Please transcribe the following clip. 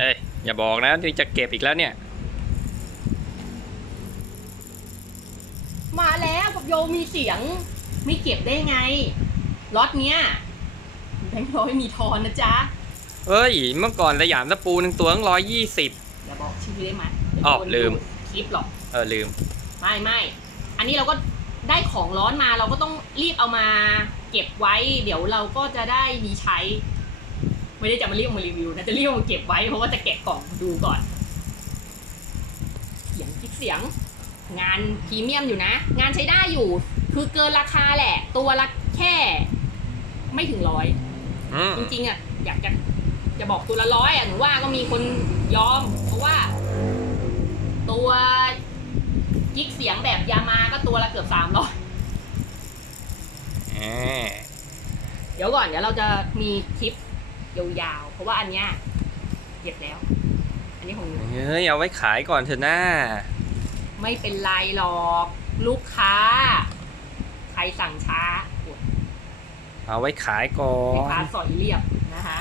เอ้ย อย่าบอกนะที่จะเก็บอีกแล้วเนี่ย มาแล้วกับโยมีเสียง ไม่เก็บได้ไงล็อตเนี้ยแบงค์ร้อยมีทอนนะจ๊ะเอ้ย เมื่อก่อนสยามตะปูหนึ่งตัวตั้งร้อยยี่สิบอย่าบอกชื่อได้ไหมอ้าวเดี๋ยวโดนลืม คลิปหรอก เออลืม ไม่ไม่ อันนี้เราก็ได้ของร้อนมาเราก็ต้องรีบเอามาเก็บไว้ เดี๋ยวเราก็จะได้มีใช้ ไม่ได้จะมารีบเอามารีวิวนะจะรีบเอามาเก็บไว้เพราะว่าจะแกะกล่องดูก่อน เสียงคลิปเสียง งานพรีเมียมอยู่นะ งานใช้ได้อยู่ คือเกินราคาแหละ ตัวละแค่ ไม่ถึงร้อยอืมจริงๆอะ อยากจะจะบอกตัวละร้อยอะหนูว่าก็มีคนยอม เพราะว่า ตัวยิกเสียงแบบยามาก็ตัวละเกือบสามร้อยแหมเดี๋ยวก่อนเดี๋ยวเราจะมีคลิป ยาวๆ เพราะว่าอันเนี้ยเก็บแล้ว อันนี้ของหนูเฮ้ยเอาไว้ขายก่อนเถอะนะไม่เป็นไรหรอก ลูกค้า ใครสั่งช้าอดเอาไว้ขายก่อลูกค้าน สอยเรียบนะคะ